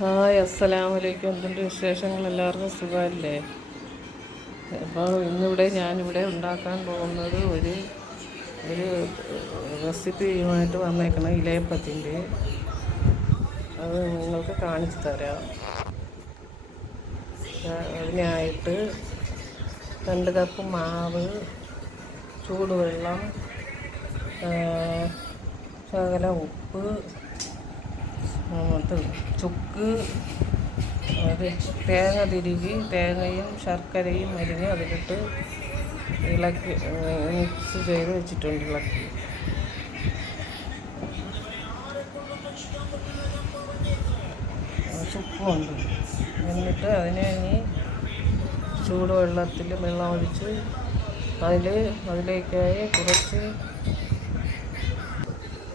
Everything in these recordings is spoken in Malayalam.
ഹായ്, അസ്സലാമു അലൈക്കും. എന്തുണ്ട് വിശേഷങ്ങൾ? എല്ലാവർക്കും സുഖമല്ലേ? അപ്പോൾ ഞാനിവിടെ ഉണ്ടാക്കാൻ പോകുന്നത് ഒരു ഒരു റെസിപ്പിയുമായിട്ട് വന്നേക്കണം, ഇലയപ്പത്തിൻ്റെ. അത് നിങ്ങൾക്ക് കാണിച്ചു തരാം. അതിനായിട്ട് 2 കപ്പ് മാവ്, ചൂടുവെള്ളം, ശകലം ഉപ്പ്, ചുക്ക്, തേങ്ങ തിരുകി, തേങ്ങയും ശർക്കരയും അരിഞ്ഞ് അതിലിട്ട് ഇളക്കി മിക്സ് ചെയ്ത് വെച്ചിട്ടുണ്ട്. ഇളക്കി ചുക്കുമുണ്ട്. എന്നിട്ട് അതിനെ ഇനി ചൂടുവെള്ളത്തിൽ വെള്ളം ഒഴിച്ച്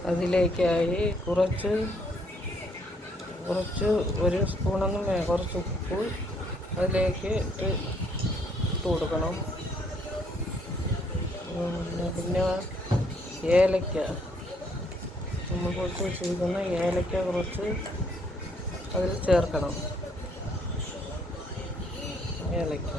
അതിലേക്കായി കുറച്ച് 1 സ്പൂണൊന്നും കുറച്ച് ഉപ്പ് അതിലേക്ക് ഇട്ട് കൊടുക്കണം. പിന്നെ ഏലക്ക, നമ്മൾ പൊടിച്ച് വെച്ചിരിക്കുന്ന ഏലക്ക കുറച്ച് അതിൽ ചേർക്കണം. ഏലക്ക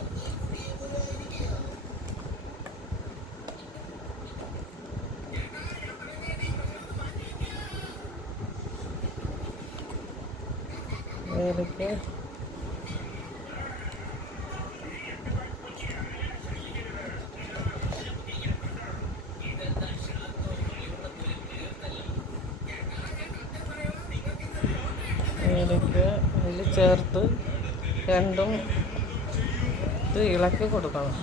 ഇതിലേക്ക് അതിൽ ചേർത്ത് രണ്ടും ഇളക്കി കൊടുക്കണം.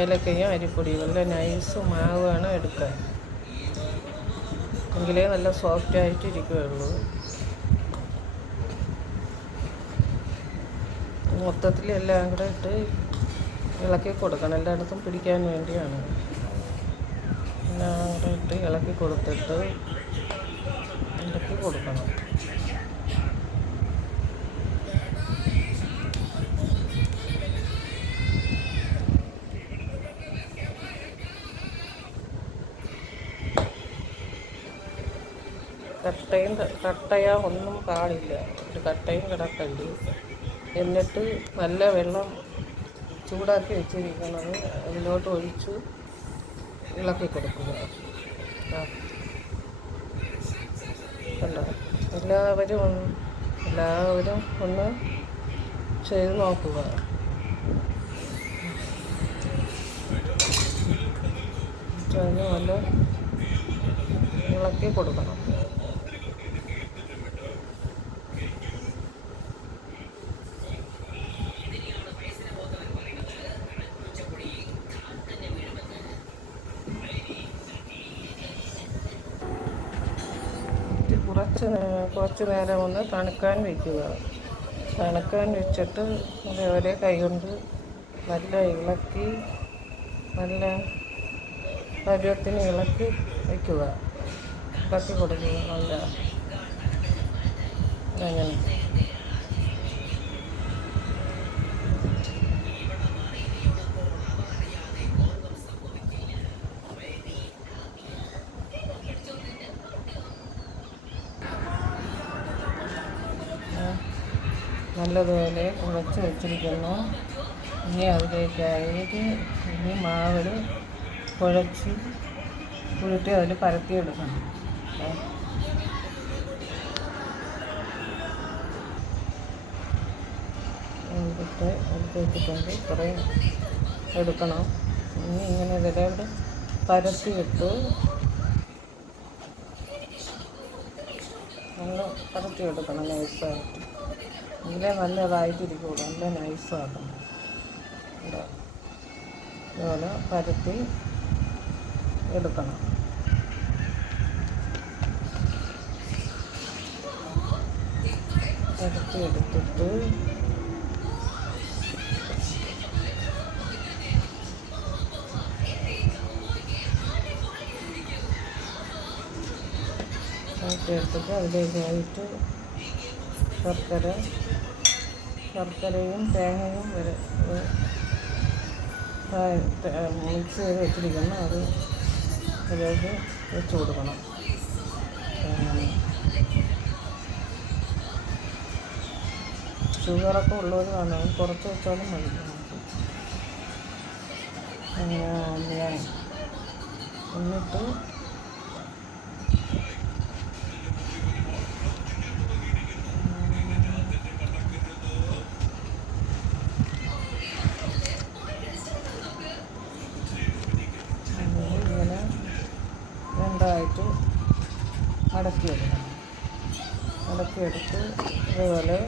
ഏലക്കയും അരിപ്പൊടിയും നല്ല നൈസ് മാവ് വേണം എടുക്കാൻ, എങ്കിലേ നല്ല സോഫ്റ്റായിട്ട് ഇരിക്കുകയുള്ളൂ. മൊത്തത്തിൽ എല്ലാം കൂടെ ഇട്ട് ഇളക്കി കൊടുക്കണം, എല്ലായിടത്തും പിടിക്കാൻ വേണ്ടിയാണ്. എല്ലാം കൂടെ ഇട്ട് ഇളക്കി കൊടുക്കണം. കട്ടയാ ഒന്നും പാടില്ല, ഒരു കട്ടയും കിടക്കല്ല്. എന്നിട്ട് നല്ല വെള്ളം ചൂടാക്കി വെച്ചിരിക്കുന്നത് അതിലോട്ട് ഒഴിച്ച് ഇളക്കി കൊടുക്കുക. എല്ലാവരും ഒന്ന് ചെയ്ത് നോക്കുക. നല്ല ഇളക്കി കൊടുക്കണം. കുറച്ച് നേരം ഒന്ന് തണുക്കാൻ വയ്ക്കുക. തണുക്കാൻ വെച്ചിട്ട് അതേപോലെ കൈകൊണ്ട് നല്ല ഇളക്കി നല്ല പരുവത്തിന് ഇളക്കി വയ്ക്കുക. ഇളക്കി കൊടുക്കുക. നല്ല അങ്ങനെ നല്ലതുപോലെ കുഴച്ച് വെച്ചിരിക്കുന്നു. ഇനി അതിലേക്കായിട്ട് മാവിൽ കുഴച്ച് അതിൽ പരത്തിയെടുക്കണം. എടുത്തിട്ടുണ്ട്, കുറേ എടുക്കണം. ഇനി ഇങ്ങനെ ഇതിലൂടെ പരത്തിയിട്ട് നല്ല പരത്തിയെടുക്കണം നൈസായിട്ട്. ഇതിലെ നല്ലതായിട്ടിരിക്കുള്ളൂ, നല്ല നൈസാക്കണം. ഇതുപോലെ പരത്തി എടുക്കണം. പരത്തി എടുത്തിട്ട് അതിലേക്കായിട്ട് ശർക്കരയും തേങ്ങയും മിക്സ് ചെയ്ത് വെച്ചിരിക്കുന്നു. അത് അതിലേക്ക് വെച്ച് കൊടുക്കണം. ഷുഗറൊക്കെ ഉള്ളവർ കാണും, കുറച്ച് വെച്ചാലും മതി നമുക്ക്. അങ്ങനെ എന്നിട്ട് ഇങ്ങനെ രണ്ടായിട്ട് മടക്കിയെടുക്കണം. മടക്കിയെടുത്ത് ഇതുപോലെ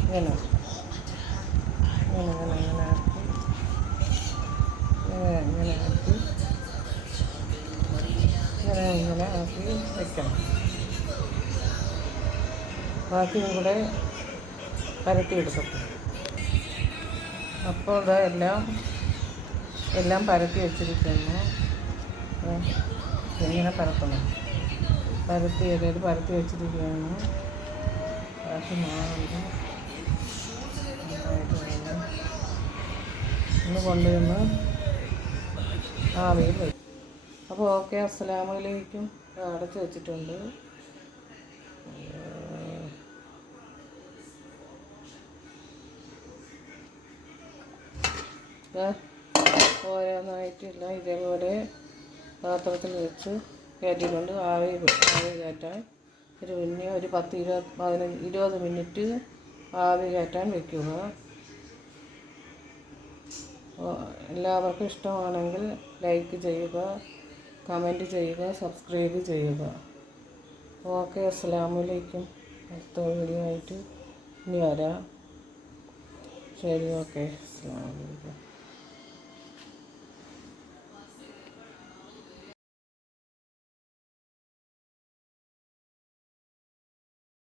ഇങ്ങനെ ഇങ്ങനെ ഇങ്ങനെ ഇങ്ങനെ ആക്കി ഇങ്ങനെ ആക്കി ഇങ്ങനെ ആക്കി വെക്കണം. ബാക്കിയും കൂടെ പരത്തിയെടുക്കട്ടെ. അപ്പോൾ ഇത് എല്ലാം പരത്തി വെച്ചിരിക്കുന്നു. ഇങ്ങനെ പരത്തണം. ഇലയിൽ പരത്തി വെച്ചിരിക്കുകയാണ്. ബാക്കി മാവുണ്ട് ഒന്ന് കൊണ്ടുവന്ന് ആവിയിൽ വയ്ക്കും. അപ്പോൾ ഓക്കെ, അസ്സലാമു അലൈക്കും. അടച്ച് വെച്ചിട്ടുണ്ട്. ഓരോന്നായിട്ടില്ല, ഇതേപോലെ പാത്രത്തിൽ വെച്ച് കയറ്റിക്കൊണ്ട് ആവി കയറ്റാൻ ഒരു 10-20 മിനിറ്റ് ആവി കയറ്റാൻ വയ്ക്കുക. എല്ലാവർക്കും ഇഷ്ടമാണെങ്കിൽ ലൈക്ക് ചെയ്യുക, കമൻറ്റ് ചെയ്യുക, സബ്സ്ക്രൈബ് ചെയ്യുക. ഓക്കെ, അസ്സലാമു അലൈക്കും. അടുത്ത വീഡിയോ ആയിട്ട് ഇനി വരാം. ശരി, ഓക്കെ, അസ്സലാമു അലൈക്കും.